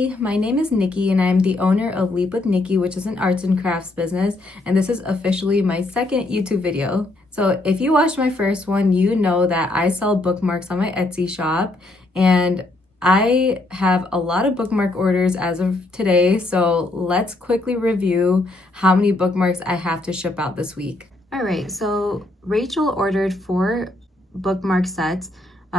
Hi, my name is Nikki and I'm the owner of Leap With Niki, which is an arts and crafts business, and this is officially my second YouTube video. So if you watched my first one, you know that I sell bookmarks on my Etsy shop, and I have a lot of bookmark orders as of today, so let's quickly review how many bookmarks I have to ship out this week. All right, so Rachel ordered 4 bookmark sets.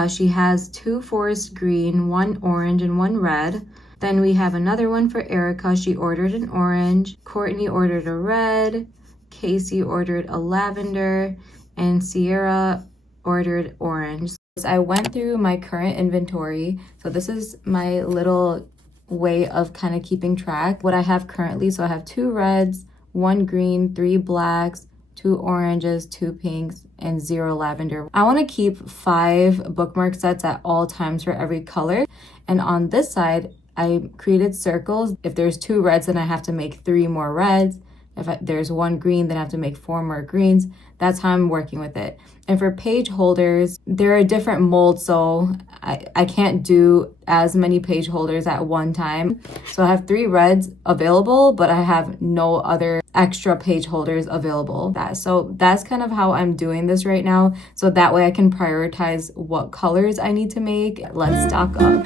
She has 2 forest green, 1 orange, and 1 red. Then we have another one for Erica. She ordered an orange. Courtney ordered a red. Casey ordered a lavender. And Sierra ordered orange. I went through my current inventory. So this is my little way of kind of keeping track. What I have currently, so I have 2 reds, 1 green, 3 blacks, 2 oranges, 2 pinks, and 0 lavender. I want to keep 5 bookmark sets at all times for every color. And on this side, I created circles. If there's 2 reds, then I have to make 3 more reds. If there's 1 green, then I have to make 4 more greens. That's how I'm working with it. And for page holders, there are different molds, so I can't do as many page holders at one time. So I have 3 reds available, but I have no other extra page holders available. So that's kind of how I'm doing this right now. So that way I can prioritize what colors I need to make. Let's stock up.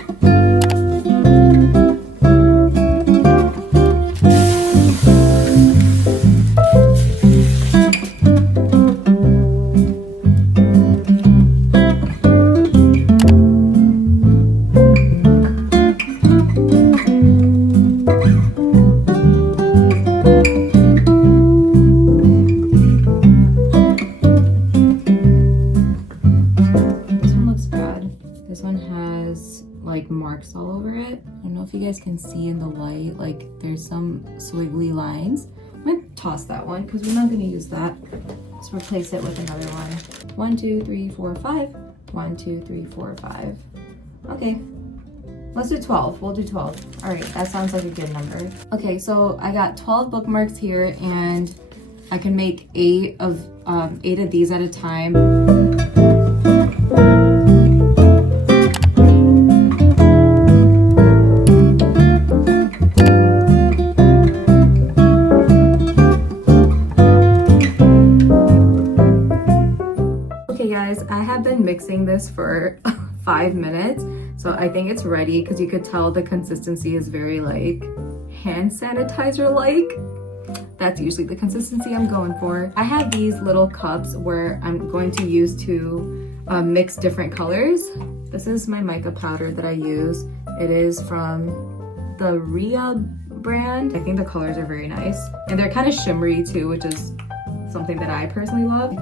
Like marks all over it. I don't know if you guys can see in the light, like there's some swiggly lines. I'm gonna toss that one because we're not gonna use that. Let's replace it with another one. 1, 2, 3, 4, 5. 1, 2, 3, 4, 5. Okay, let's do 12. We'll do 12. All right, that sounds like a good number. Okay, so I got 12 bookmarks here, and I can make 8 of these at a time. I have been mixing this for 5 minutes, so I think it's ready because you could tell the consistency is very like hand sanitizer like. That's usually the consistency I'm going for. I have these little cups where I'm going to use to mix different colors. This is my mica powder that I use. It is from the Ria brand. I think the colors are very nice, and they're kind of shimmery too, which is something that I personally love.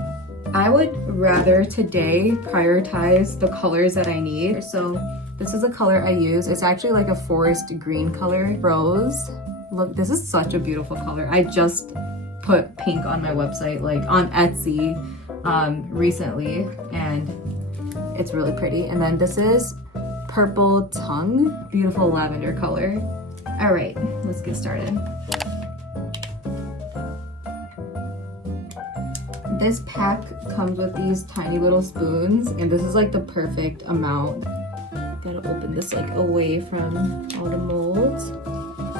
I would rather today prioritize the colors that I need. So this is a color I use. It's actually like a forest green color, rose. Look, this is such a beautiful color. I just put pink on my website, like on Etsy recently, and it's really pretty. And then this is purple tongue, beautiful lavender color. All right, let's get started. This pack comes with these tiny little spoons, and this is like the perfect amount. Gotta open this like away from all the molds.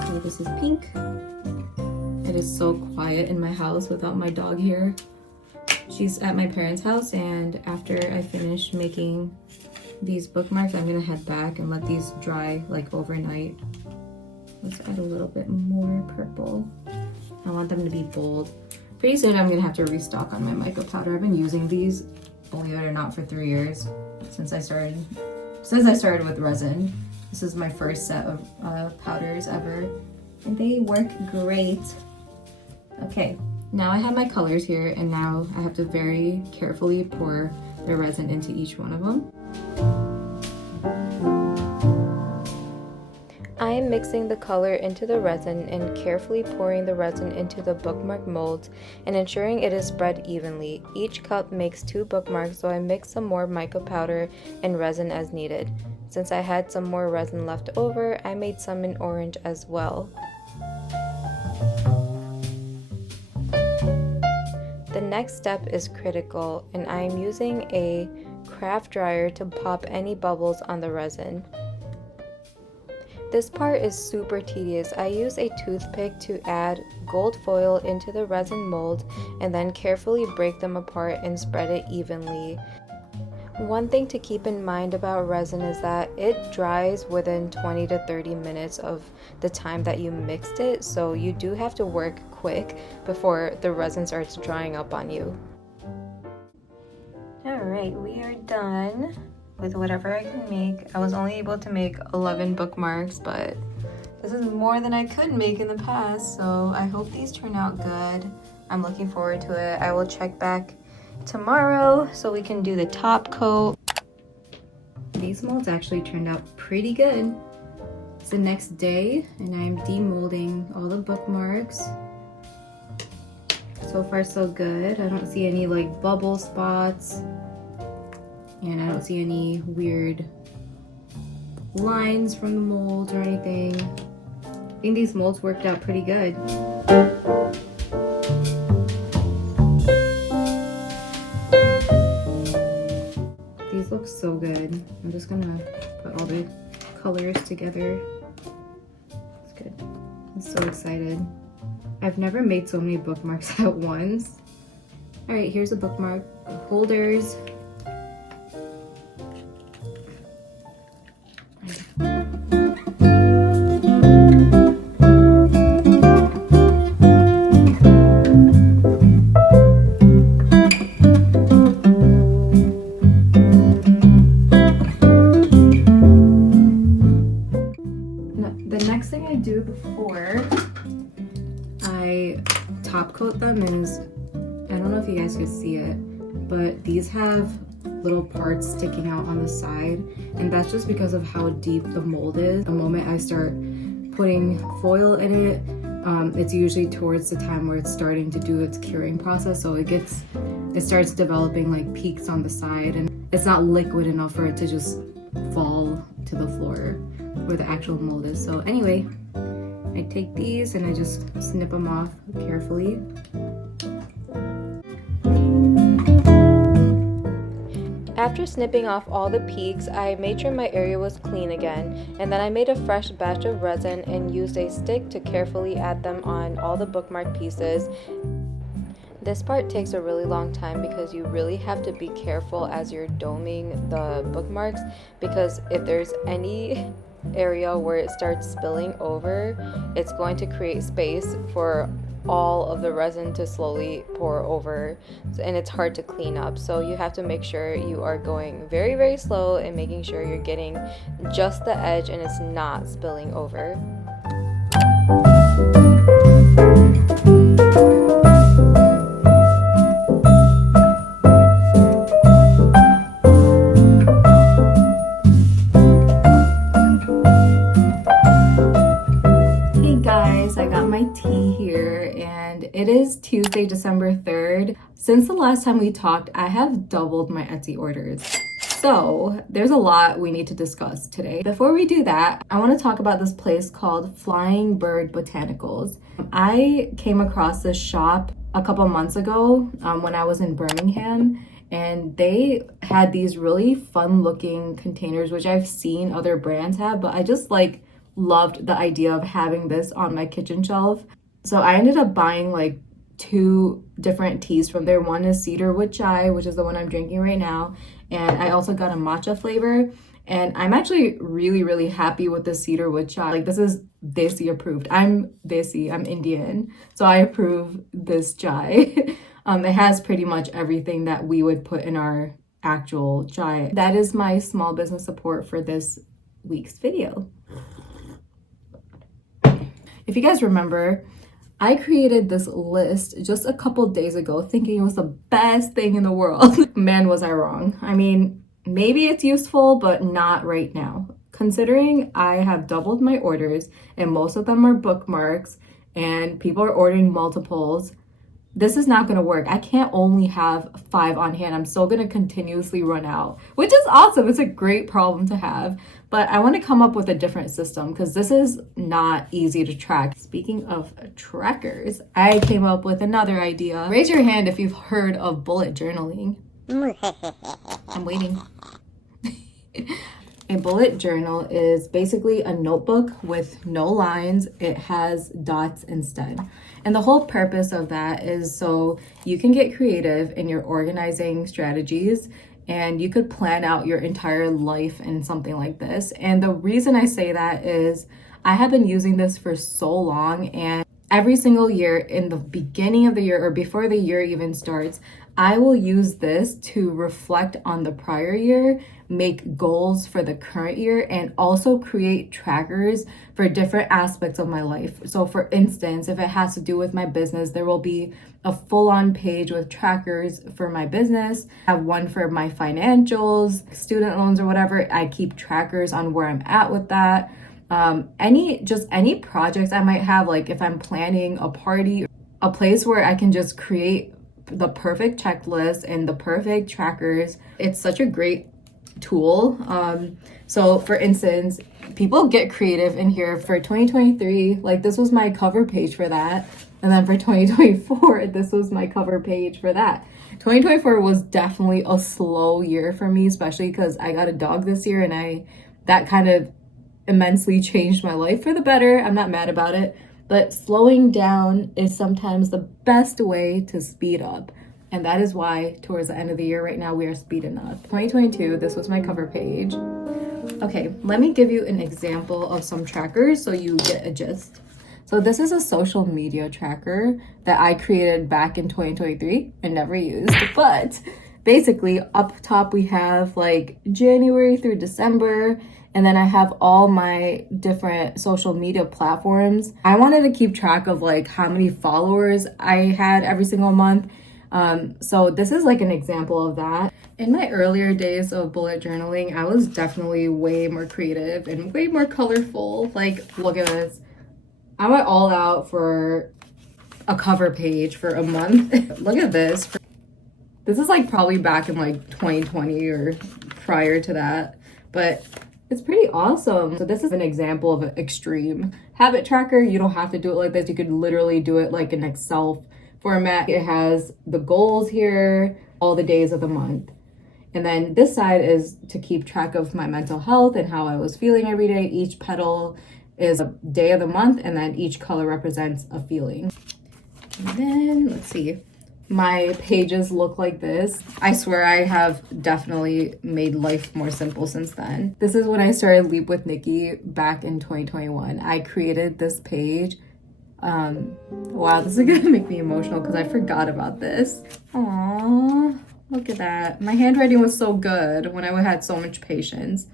So this is pink. It is so quiet in my house without my dog here. She's at my parents' house, and after I finish making these bookmarks, I'm gonna head back and let these dry like overnight. Let's add a little bit more purple. I want them to be bold. Pretty soon I'm gonna have to restock on my mica powder. I've been using these, believe it or not, for 3 years since I started with resin. This is my first set of powders ever, and they work great. Okay, now I have my colors here, and now I have to very carefully pour the resin into each one of them. I am mixing the color into the resin and carefully pouring the resin into the bookmark molds and ensuring it is spread evenly. Each cup makes 2 bookmarks, so I mix some more mica powder and resin as needed. Since I had some more resin left over, I made some in orange as well. The next step is critical, and I am using a craft dryer to pop any bubbles on the resin. This part is super tedious. I use a toothpick to add gold foil into the resin mold and then carefully break them apart and spread it evenly. One thing to keep in mind about resin is that it dries within 20 to 30 minutes of the time that you mixed it, so you do have to work quick before the resin starts drying up on you. Alright, we are done with whatever I can make. I was only able to make 11 bookmarks, but this is more than I could make in the past, so I hope these turn out good. I'm looking forward to it. I will check back tomorrow so we can do the top coat. These molds actually turned out pretty good. It's the next day and I'm demolding all the bookmarks. So far so good. I don't see any like bubble spots. And I don't see any weird lines from the molds or anything. I think these molds worked out pretty good. These look so good. I'm just gonna put all the colors together. It's good. I'm so excited. I've never made so many bookmarks at once. All right, here's a bookmark holders. The next thing I do before I top coat them is, I don't know if you guys can see it, but these have little parts sticking out on the side, and that's just because of how deep the mold is. The moment I start putting foil in it, it's usually towards the time where it's starting to do its curing process, so it starts developing like peaks on the side, and it's not liquid enough for it to just fall to the floor where the actual mold is. So anyway, I take these and I just snip them off carefully. After snipping off all the peaks, I made sure my area was clean again, and then I made a fresh batch of resin and used a stick to carefully add them on all the bookmark pieces. This part takes a really long time because you really have to be careful as you're doming the bookmarks, because if there's any area where it starts spilling over, it's going to create space for all of the resin to slowly pour over, and it's hard to clean up. So you have to make sure you are going very, very slow and making sure you're getting just the edge and it's not spilling over. It is Tuesday, December 3rd. Since the last time we talked, I have doubled my Etsy orders. So there's a lot we need to discuss today. Before we do that, I want to talk about this place called Flying Bird Botanicals. I came across this shop a couple months ago when I was in Birmingham, and they had these really fun looking containers, which I've seen other brands have, but I just loved the idea of having this on my kitchen shelf. So I ended up buying like 2 different teas from there. One is cedarwood chai, which is the one I'm drinking right now. And I also got a matcha flavor. And I'm actually really, really happy with the cedarwood chai. Like, this is Desi approved. I'm Desi, I'm Indian. So I approve this chai. It has pretty much everything that we would put in our actual chai. That is my small business support for this week's video. If you guys remember, I created this list just a couple days ago thinking it was the best thing in the world. Man, was I wrong. I mean, maybe it's useful, but not right now. Considering I have doubled my orders and most of them are bookmarks and people are ordering multiples, this is not going to work. I can't only have 5 on hand. I'm still going to continuously run out, which is awesome. It's a great problem to have. But I want to come up with a different system because this is not easy to track. Speaking of trackers, I came up with another idea. Raise your hand if you've heard of bullet journaling. I'm waiting. A bullet journal is basically a notebook with no lines. It has dots instead. And the whole purpose of that is so you can get creative in your organizing strategies and you could plan out your entire life in something like this. And the reason I say that is I have been using this for so long, and every single year in the beginning of the year or before the year even starts, I will use this to reflect on the prior year, make goals for the current year, and also create trackers for different aspects of my life. So for instance, if it has to do with my business, there will be a full-on page with trackers for my business. I have one for my financials, student loans or whatever. I keep trackers on where I'm at with that. Any projects I might have, like if I'm planning a party, a place where I can just create the perfect checklist and the perfect trackers. It's such a great tool. So for instance, people get creative in here for 2023. Like this was my cover page for that. And then for 2024, this was my cover page for that. 2024 was definitely a slow year for me, especially because I got a dog this year, and that kind of immensely changed my life for the better. I'm not mad about it, but slowing down is sometimes the best way to speed up. And that is why towards the end of the year right now, we are speeding up. 2022, this was my cover page. Okay, let me give you an example of some trackers so you get a gist. So this is a social media tracker that I created back in 2023 and never used, but basically up top we have like January through December, and then I have all my different social media platforms. I wanted to keep track of like how many followers I had every single month. So this is like an example of that. In my earlier days of bullet journaling, I was definitely way more creative and way more colorful. Like, look at this. I went all out for a cover page for a month. Look at this. This is like probably back in like 2020 or prior to that, but it's pretty awesome. So this is an example of an extreme habit tracker. You don't have to do it like this. You could literally do it like an Excel format. It has the goals here, all the days of the month. And then this side is to keep track of my mental health and how I was feeling every day. Each petal is a day of the month, and then each color represents a feeling. And then let's see. My pages look like this. I swear I have definitely made life more simple since then. This is when I started Leap With Niki back in 2021. I created this page. Wow, this is gonna make me emotional because I forgot about this. Aww, look at that. My handwriting was so good when I had so much patience.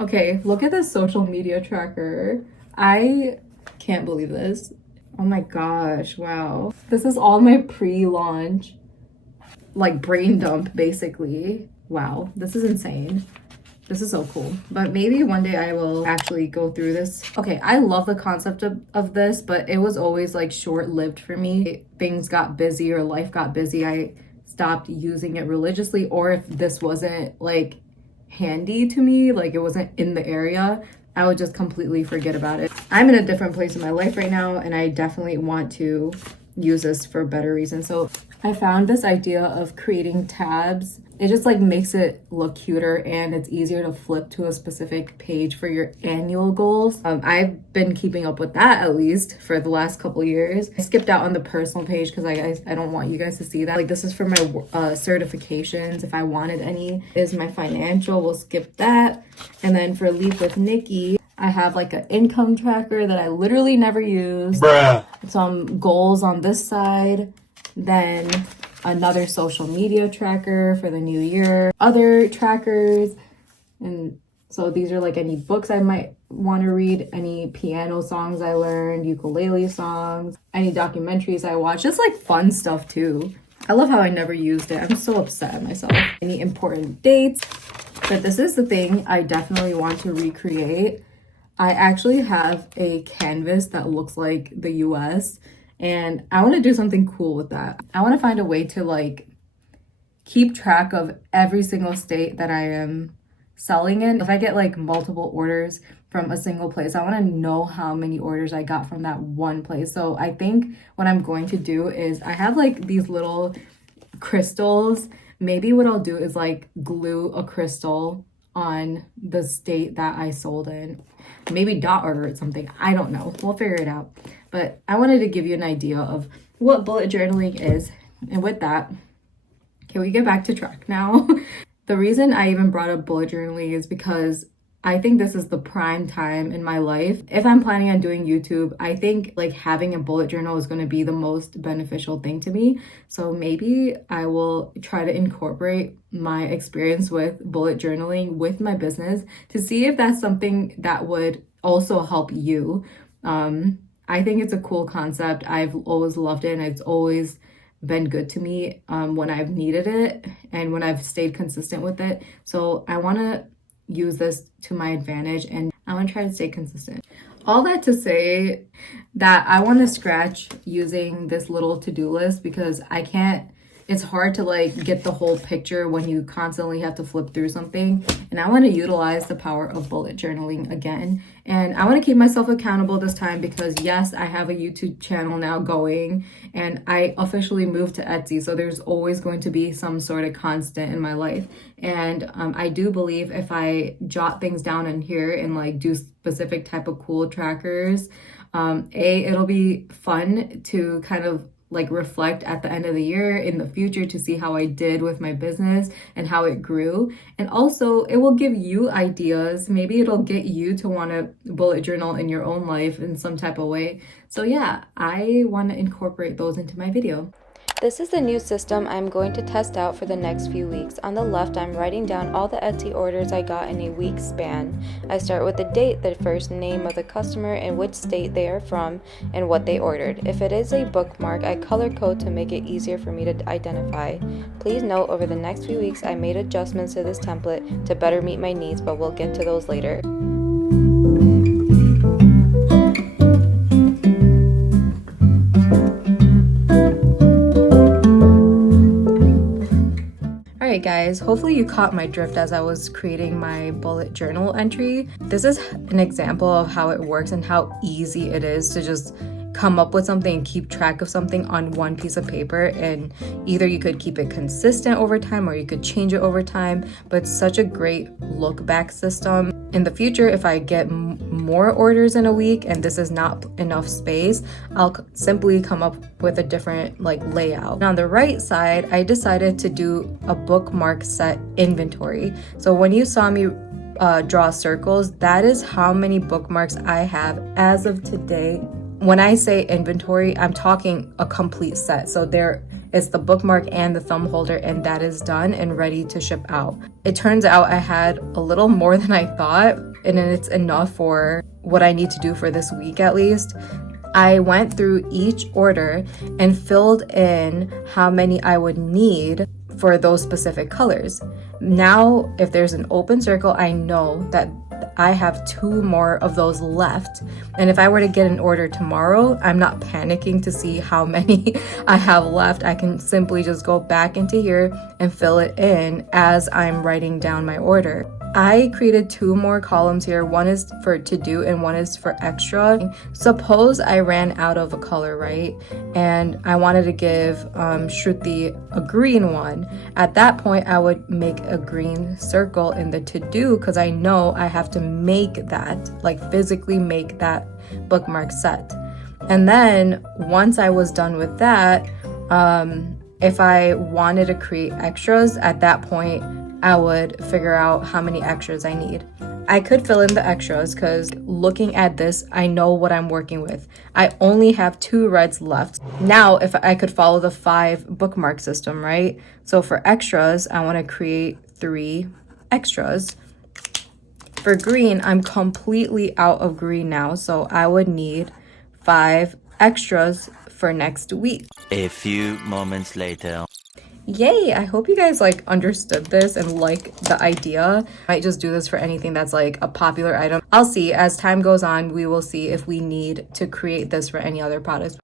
Okay, look at this social media tracker. I can't believe this. Oh my gosh, wow. This is all my pre-launch, like brain dump basically. Wow, this is insane. This is so cool. But maybe one day I will actually go through this. Okay, I love the concept of this, but it was always like short-lived for me. Things got busy or life got busy. I stopped using it religiously, or if this wasn't like handy to me, like it wasn't in the area, I would just completely forget about it. I'm in a different place in my life right now, and I definitely want to use this for better reasons. So I found this idea of creating tabs. It just like makes it look cuter, and it's easier to flip to a specific page for your annual goals. I've been keeping up with that at least for the last couple years. I skipped out on the personal page because I don't want you guys to see that. Like this is for my certifications. If I wanted any, is my financial, we'll skip that. And then for Leap With Niki, I have like an income tracker that I literally never use. Bruh. Some goals on this side. Then another social media tracker for the new year, other trackers. And so these are like any books I might want to read, any piano songs I learned, ukulele songs, any documentaries I watched, just like fun stuff too. I love how I nenever used it. I'm so upset at myself. Any important dates. But this is the thing I definitely want to recreate. I actually have a canvas that looks like the US, and I want to do something cool with that. I want to find a way to like keep track of every single state that I am selling in. If I get like multiple orders from a single place, I want to know how many orders I got from that one place. So I think what I'm going to do is I have like these little crystals. Maybe what I'll do is like glue a crystal on the state that I sold in. Maybe dot order it something. I don't know. We'll figure it out. But I wanted to give you an idea of what bullet journaling is. And with that, can we get back to track now? The reason I even brought up bullet journaling is because I think this is the prime time in my life. If I'm planning on doing YouTube, I think like having a bullet journal is going to be the most beneficial thing to me. So maybe I will try to incorporate my experience with bullet journaling with my business to see if that's something that would also help you. I think it's a cool concept. I've always loved it, and it's always been good to me when I've needed it and when I've stayed consistent with it. So I want to use this to my advantage, and I want to try to stay consistent. All that to say that I want to scratch using this little to-do list because it's hard to like get the whole picture when you constantly have to flip through something. And I want to utilize the power of bullet journaling again. And I want to keep myself accountable this time because yes, I have a YouTube channel now going, and I officially moved to Etsy. So there's always going to be some sort of constant in my life. And I do believe if I jot things down in here and like do specific type of cool trackers, it'll be fun to kind of like reflect at the end of the year in the future to see how I did with my business and how it grew. And also it will give you ideas. Maybe it'll get you to want to bullet journal in your own life in some type of way. So yeah, I want to incorporate those into my video. This is the new system I'm going to test out for the next few weeks. On the left, I'm writing down all the Etsy orders I got in a week span. I start with the date, the first name of the customer, and which state they are from, and what they ordered. If it is a bookmark, I color code to make it easier for me to identify. Please note, over the next few weeks, I made adjustments to this template to better meet my needs, but we'll get to those later. Alright guys, hopefully you caught my drift as I was creating my bullet journal entry. This is an example of how it works and how easy it is to just come up with something and keep track of something on one piece of paper, and either you could keep it consistent over time or you could change it over time. But it's such a great look back system. In the future, if I get more orders in a week and this is not enough space, I'll simply come up with a different like layout. And on the right side, I decided to do a bookmark set inventory. So when you saw me draw circles, that is how many bookmarks I have as of today. When I say inventory, I'm talking a complete set. So it's the bookmark and the thumb holder, and that is done and ready to ship out. It turns out I had a little more than I thought, and it's enough for what I need to do for this week at least. I went through each order and filled in how many I would need for those specific colors. Now, if there's an open circle, I know that I have 2 more of those left. And if I were to get an order tomorrow, I'm not panicking to see how many I have left. I can simply just go back into here and fill it in as I'm writing down my order. I created 2 more columns here. One is for to do and one is for extra. Suppose I ran out of a color, right? And I wanted to give Shruti a green one. At that point, I would make a green circle in the to do because I know I have to make that, like physically make that bookmark set. And then once I was done with that, if I wanted to create extras, at that point, I would figure out how many extras I need. I could fill in the extras because looking at this, I know what I'm working with. I only have 2 reds left. Now, if I could follow the 5 bookmark system, right? So for extras, I want to create 3 extras. For green, I'm completely out of green now, so I would need 5 extras for next week. A few moments later. Yay! I hope you guys like understood this and like the idea. I might just do this for anything that's like a popular item. I'll see. As time goes on, we will see if we need to create this for any other products.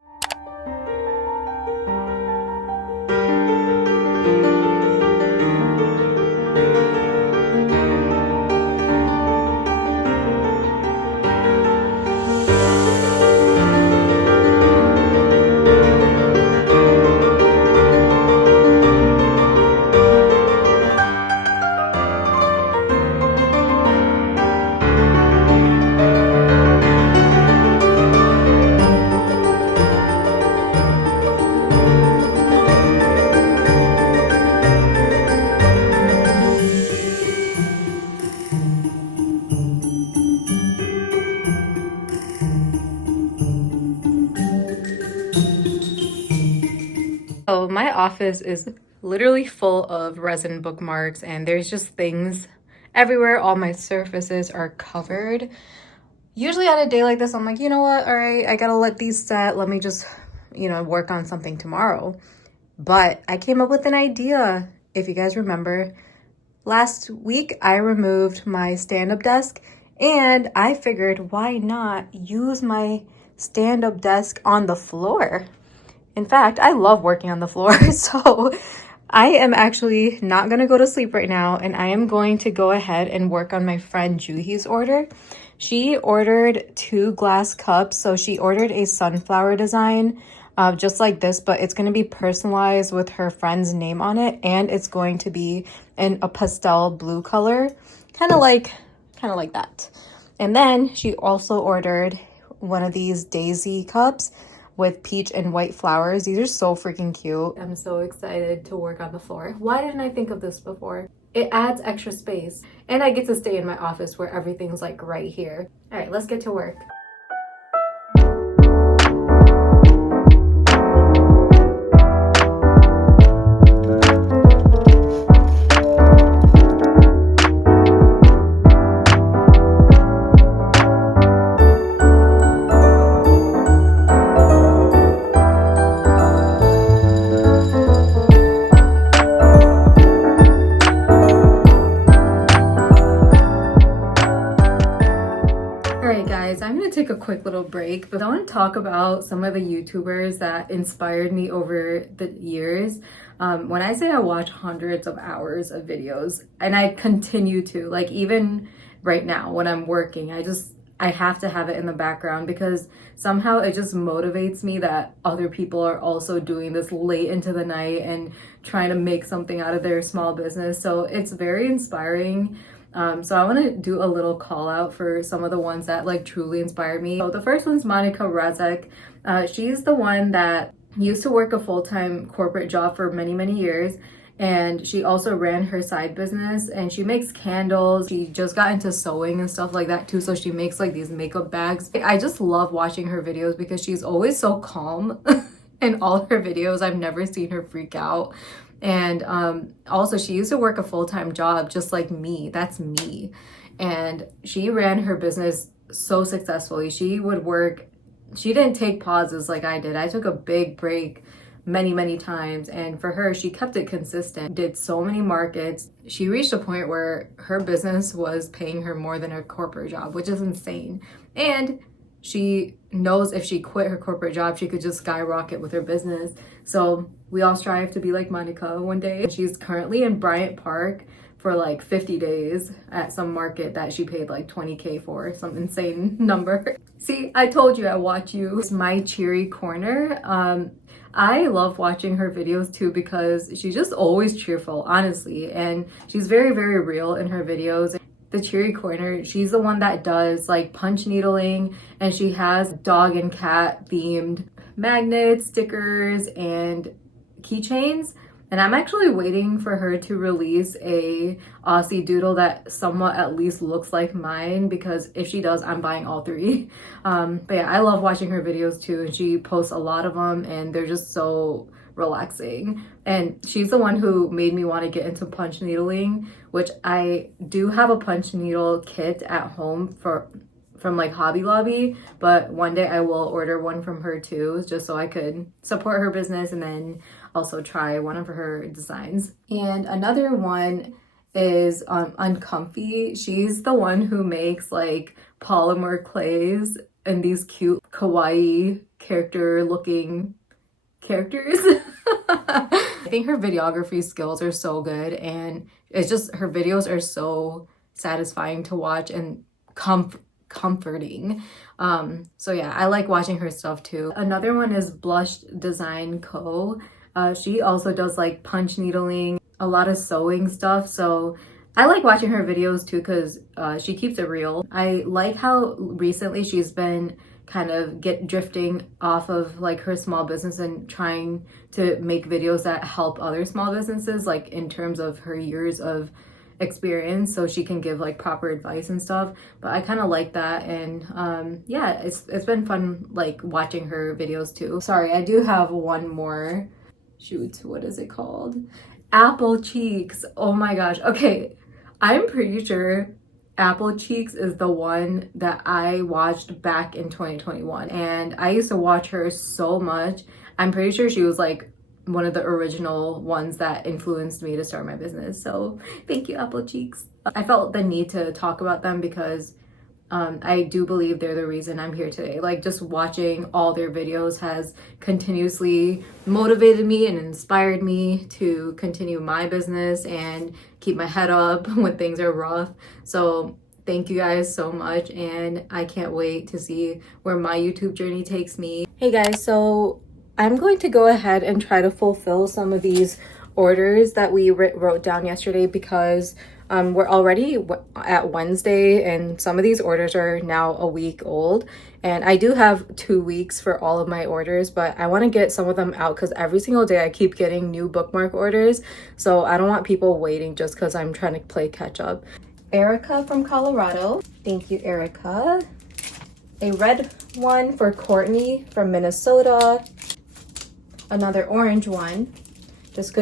So my office is literally full of resin bookmarks, and there's just things everywhere. All my surfaces are covered. Usually on a day like this, I'm like, you know what? All right, I gotta let these set. Let me just, work on something tomorrow. But I came up with an idea. If you guys remember, last week I removed my stand-up desk, and I figured why not use my stand-up desk on the floor. In fact, I love working on the floor, so I am actually not gonna go to sleep right now, and I am going to go ahead and work on my friend Juhi's order. She ordered 2 glass cups, so she ordered a sunflower design, just like this, but it's gonna be personalized with her friend's name on it, and it's going to be in a pastel blue color, kind of like that. And then she also ordered one of these daisy cups with peach and white flowers. These are so freaking cute. I'm so excited to work on the floor. Why didn't I think of this before? It adds extra space, and I get to stay in my office where everything's like right here. All right, let's get to work. I'm going to take a quick little break, but I want to talk about some of the YouTubers that inspired me over the years. When I say I watch hundreds of hours of videos, and I continue to, like even right now when I'm working, I have to have it in the background because somehow it just motivates me that other people are also doing this late into the night and trying to make something out of their small business. So it's very inspiring. So I want to do a little call out for some of the ones that like truly inspired me. So the first one's Monica Razek. She's the one that used to work a full-time corporate job for many, many years. And she also ran her side business, and she makes candles. She just got into sewing and stuff like that too. So she makes like these makeup bags. I just love watching her videos because she's always so calm in all her videos. I've never seen her freak out. And also she used to work a full-time job just like me. That's me. And she ran her business so successfully. She didn't take pauses like I did. I took a big break many times, and for her, she kept it consistent, did so many markets. She reached a point where her business was paying her more than her corporate job, which is insane. And she knows if she quit her corporate job, she could just skyrocket with her business. So we all strive to be like Monica one day. She's currently in Bryant Park for like 50 days at some market that she paid like 20K for, some insane number. See, I told you I watch you. It's my cheery corner. I love watching her videos too because she's just always cheerful, honestly, and she's very real in her videos. The cheery corner, she's the one that does like punch needling, and she has dog and cat themed magnets, stickers, and keychains. And I'm actually waiting for her to release a Aussie doodle that somewhat at least looks like mine, because if she does, I'm buying all 3. But yeah, I love watching her videos too, and she posts a lot of them, and they're just so relaxing. And she's the one who made me want to get into punch needling, which I do have a punch needle kit at home from like Hobby Lobby, but one day I will order one from her too, just so I could support her business and then also try one of her designs. And another one is Uncomfy. She's the one who makes like polymer clays and these cute kawaii character looking characters. I think her videography skills are so good, and it's just her videos are so satisfying to watch and comforting. So yeah, I like watching her stuff too. Another one is Blush Design Co. She also does like punch needling, a lot of sewing stuff. So I like watching her videos too because she keeps it real. I like how recently she's been kind of drifting off of like her small business and trying to make videos that help other small businesses, like in terms of her years of experience, so she can give like proper advice and stuff. But I kind of like that, and yeah, it's been fun like watching her videos too. Sorry, I do have one more. shoot, what is it called? Apple Cheeks. Oh my gosh. Okay, I'm pretty sure Apple Cheeks is the one that I watched back in 2021, and I used to watch her so much. I'm pretty sure she was like one of the original ones that influenced me to start my business. So thank you, Apple Cheeks. I felt the need to talk about them because I do believe they're the reason I'm here today. Like, just watching all their videos has continuously motivated me and inspired me to continue my business and keep my head up when things are rough. So thank you guys so much, and I can't wait to see where my YouTube journey takes me. Hey guys, so I'm going to go ahead and try to fulfill some of these orders that we wrote down yesterday because we're already at Wednesday and some of these orders are now a week old, and I do have 2 weeks for all of my orders, but I want to get some of them out because every single day I keep getting new bookmark orders, so I don't want people waiting just because I'm trying to play catch up. Erica from Colorado, thank you, Erica. A red one for Courtney from Minnesota. Another orange one. This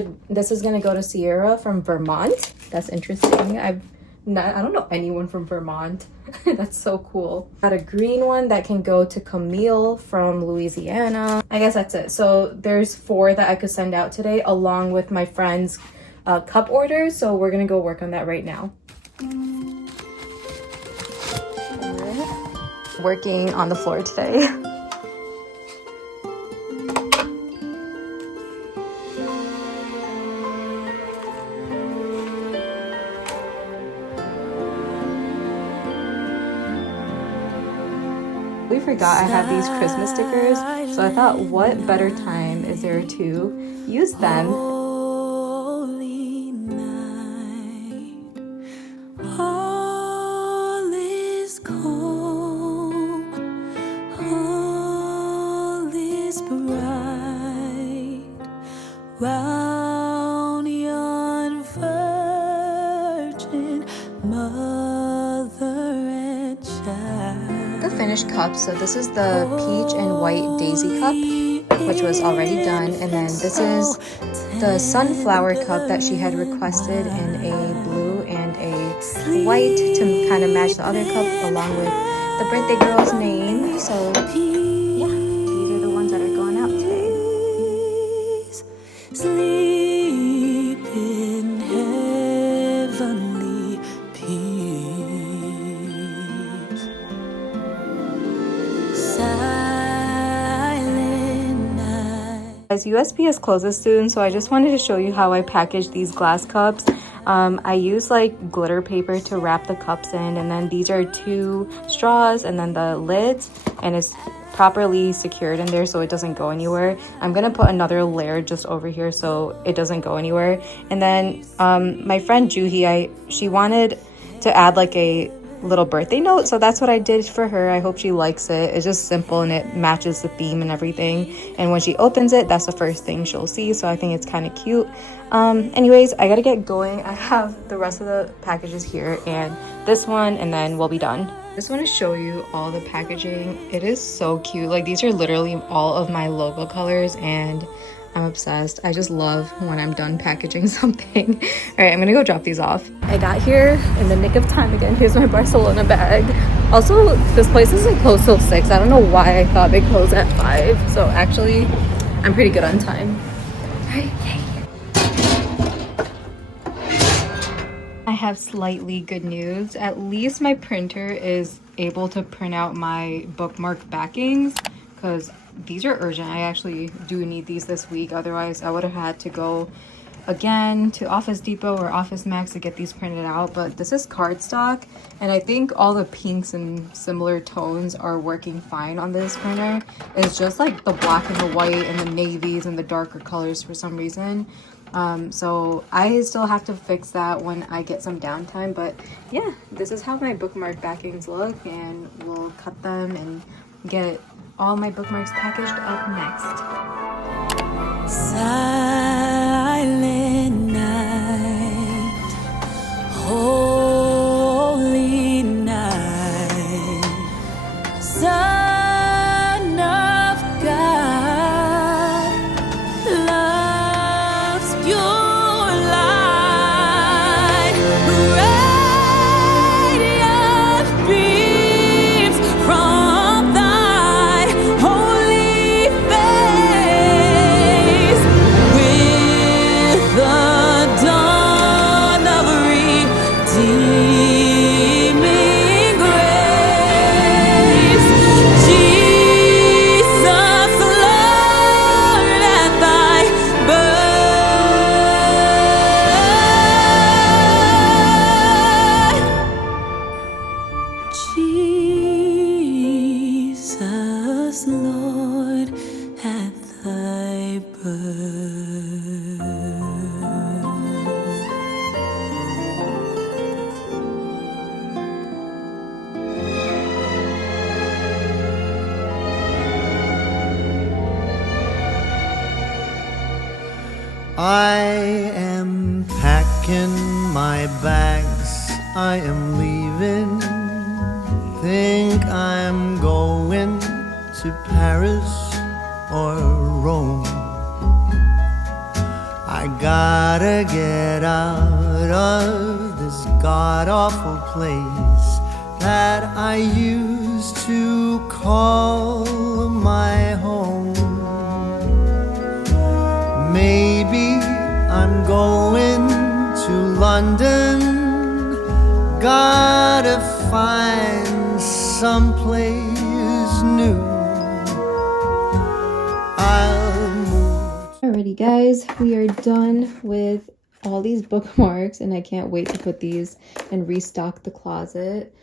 is gonna go to Sierra from Vermont. That's interesting. I don't know anyone from Vermont. That's so cool. Got a green one that can go to Camille from Louisiana. I guess that's it. So there's 4 that I could send out today along with my friend's cup orders. So we're gonna go work on that right now. Working on the floor today. We forgot I have these Christmas stickers, so I thought what better time is there to use them. Holy night, all is calm, all is bright, round yon virgin mother and child. The finished cup, so this is the peach and white daisy cup, which was already done, and then this is the sunflower cup that she had requested in a blue and a white to kind of match the other cup along with the birthday girl's name. So yeah, these are the ones that are going out today. Sleep in heavenly peace. As USPS closes soon, so I just wanted to show you how I package these glass cups. I use like glitter paper to wrap the cups in, and then these are 2 straws and then the lids, and it's properly secured in there so it doesn't go anywhere. I'm gonna put another layer just over here so it doesn't go anywhere. And then my friend Juhi, she wanted to add like a little birthday note, so that's what I did for her. I hope she likes it. It's just simple and it matches the theme and everything, and when she opens it, that's the first thing she'll see, so I think it's kind of cute. Anyways, I gotta get going. I have the rest of the packages here and this one, and then we'll be done. Just want to show you all the packaging. It is so cute. Like, these are literally all of my logo colors and I'm obsessed. I just love when I'm done packaging something. All right, I'm gonna go drop these off. I got here in the nick of time again. Here's my Barcelona bag. Also, this place isn't closed till 6. I don't know why I thought they closed at 5. So actually, I'm pretty good on time. All right, yay. I have slightly good news. At least my printer is able to print out my bookmark backings because these are urgent. I actually do need these this week. Otherwise, I would have had to go again to Office Depot or Office Max to get these printed out. But this is cardstock, and I think all the pinks and similar tones are working fine on this printer. It's just like the black and the white and the navies and the darker colors for some reason. So I still have to fix that when I get some downtime. But yeah, this is how my bookmark backings look, and we'll cut them and get all my bookmarks packaged up next. Silent night, holy night, Son of God, light I am packing my bags, I am leaving. Think I'm going to Paris or Rome. I gotta get out of this god-awful place that I used to call my home. Maybe I'm going to London. Gotta find someplace new. I'll move. Alrighty guys, we are done with all these bookmarks and I can't wait to put these and restock the closet.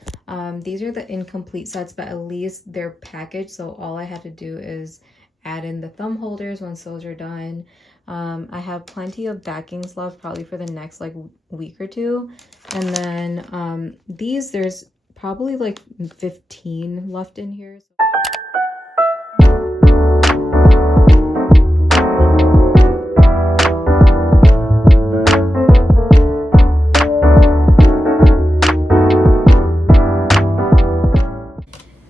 These are the incomplete sets, but at least they're packaged, so all I had to do is add in the thumb holders once those are done. I have plenty of backings left, probably for the next like week or two. And then these, there's probably like 15 left in here.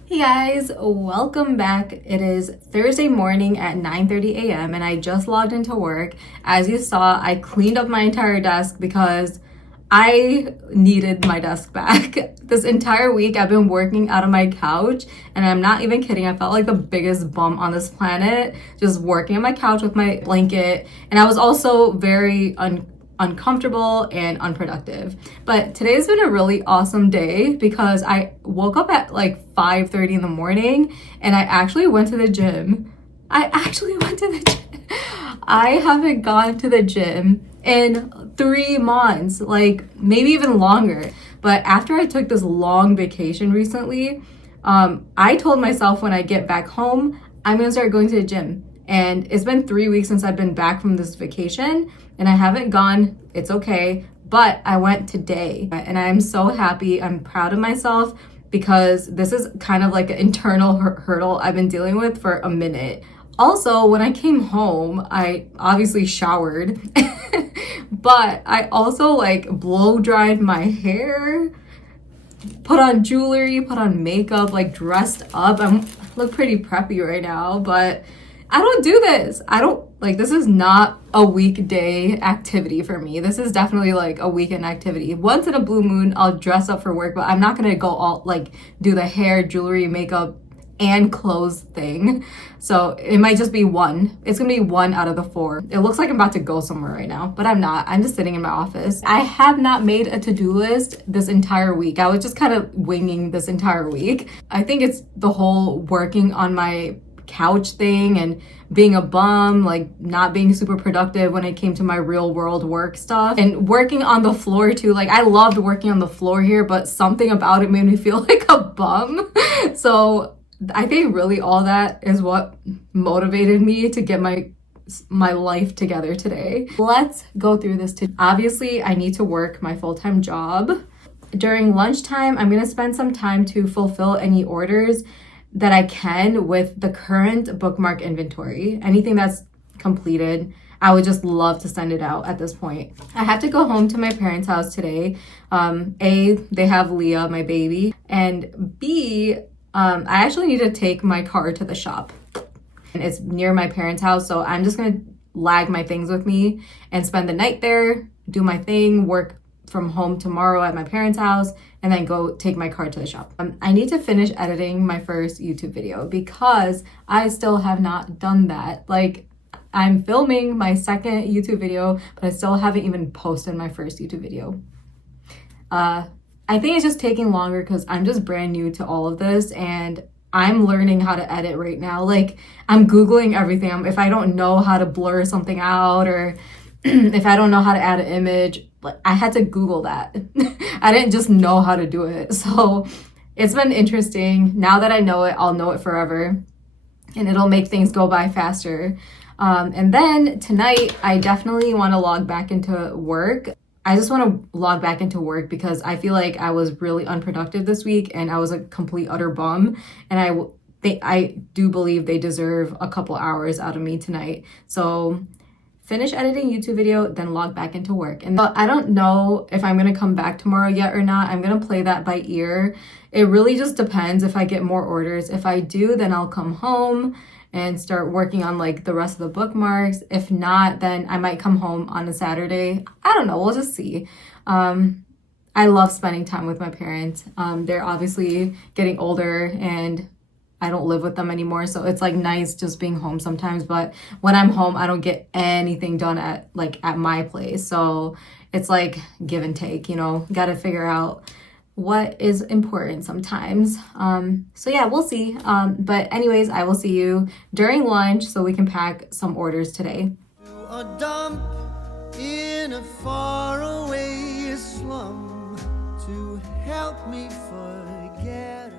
Hey guys, welcome back. It is Thursday morning at 9:30 a.m. and I just logged into work. As you saw, I cleaned up my entire desk because I needed my desk back. This entire week I've been working out of my couch, and I'm not even kidding. I felt like the biggest bum on this planet, just working on my couch with my blanket. And I was also very uncomfortable and unproductive. But today's been a really awesome day because I woke up at like 5:30 in the morning and I actually went to the gym. I haven't gone to the gym in 3 months, like maybe even longer. But after I took this long vacation recently, I told myself when I get back home, I'm gonna start going to the gym. And it's been 3 weeks since I've been back from this vacation and I haven't gone. It's okay, but I went today and I'm so happy. I'm proud of myself because this is kind of like an internal hurdle I've been dealing with for a minute. Also, when I came home, I obviously showered, but I also like blow dried my hair, put on jewelry, put on makeup, like dressed up. I look pretty preppy right now, but I don't do this. This is not a weekday activity for me. This is definitely like a weekend activity. Once in a blue moon, I'll dress up for work, but I'm not gonna go all like do the hair, jewelry, makeup, and clothes thing. So it might just be one. It's gonna be one out of the 4. It looks like I'm about to go somewhere right now, but I'm not. I'm just sitting in my office. I have not made a to-do list this entire week. I was just kind of winging this entire week. I think it's the whole working on my couch thing and being a bum, like not being super productive when it came to my real world work stuff, and working on the floor too. Like I loved working on the floor here, but something about it made me feel like a bum. So I think really all that is what motivated me to get my life together today. Let's go through this today. Obviously, I need to work my full-time job. During lunchtime, I'm gonna spend some time to fulfill any orders that I can with the current bookmark inventory. Anything that's completed, I would just love to send it out at this point. I have to go home to my parents' house today. A, they have Leah, my baby, and B, I actually need to take my car to the shop. And it's near my parents' house, so I'm just gonna lag my things with me and spend the night there, do my thing, work from home tomorrow at my parents' house, and then go take my car to the shop. I need to finish editing my first YouTube video because I still have not done that. Like, I'm filming my second YouTube video, but I still haven't even posted my first YouTube video. I think it's just taking longer because I'm just brand new to all of this and I'm learning how to edit right now. Like, I'm Googling everything. If I don't know how to blur something out or if I don't know how to add an image, I had to Google that. I didn't just know how to do it. So it's been interesting. Now that I know it, I'll know it forever and it'll make things go by faster. And then tonight, I definitely want to log back into work. I just want to log back into work because I feel like I was really unproductive this week and I was a complete utter bum. And I do believe they deserve a couple hours out of me tonight. So finish editing YouTube video, then log back into work. And I don't know if I'm gonna come back tomorrow yet or not. I'm gonna play that by ear. It really just depends if I get more orders. If I do, then I'll come home and start working on like the rest of the bookmarks. If not, then I might come home on a Saturday. I don't know, we'll just see. I love spending time with my parents. They're obviously getting older and I don't live with them anymore, so it's like nice just being home sometimes. But when I'm home, I don't get anything done at my place. So it's like give and take, you know, gotta figure out what is important sometimes. So yeah, we'll see. But anyways, I will see you during lunch so we can pack some orders today. A dump in a faraway slum to help me forget.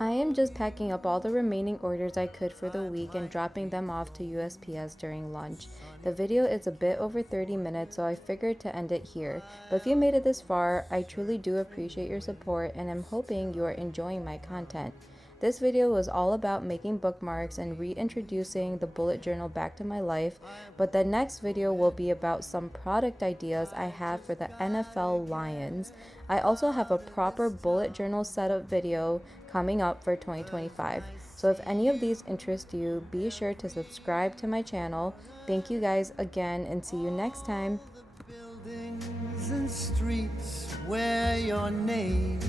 I am just packing up all the remaining orders I could for the week and dropping them off to USPS during lunch. The video is a bit over 30 minutes, so I figured to end it here. But if you made it this far, I truly do appreciate your support and I'm hoping you are enjoying my content. This video was all about making bookmarks and reintroducing the bullet journal back to my life, but the next video will be about some product ideas I have for the NFL Lions. I also have a proper bullet journal setup video coming up for 2025. So if any of these interest you, be sure to subscribe to my channel. Thank you guys again and see you next time. Buildings and streets where your name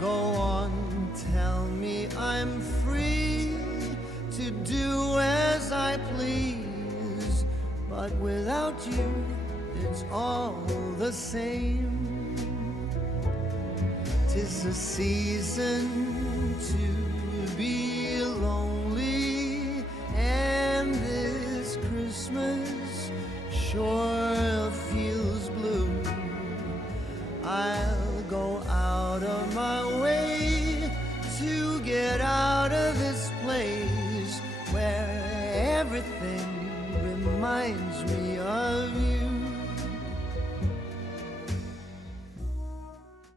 go on, tell me I'm free to do as I please, but without you it's all the same. 'Tis a season to be lonely, and this Christmas sure feels blue. I'll go out of my way to get out of this place where everything reminds me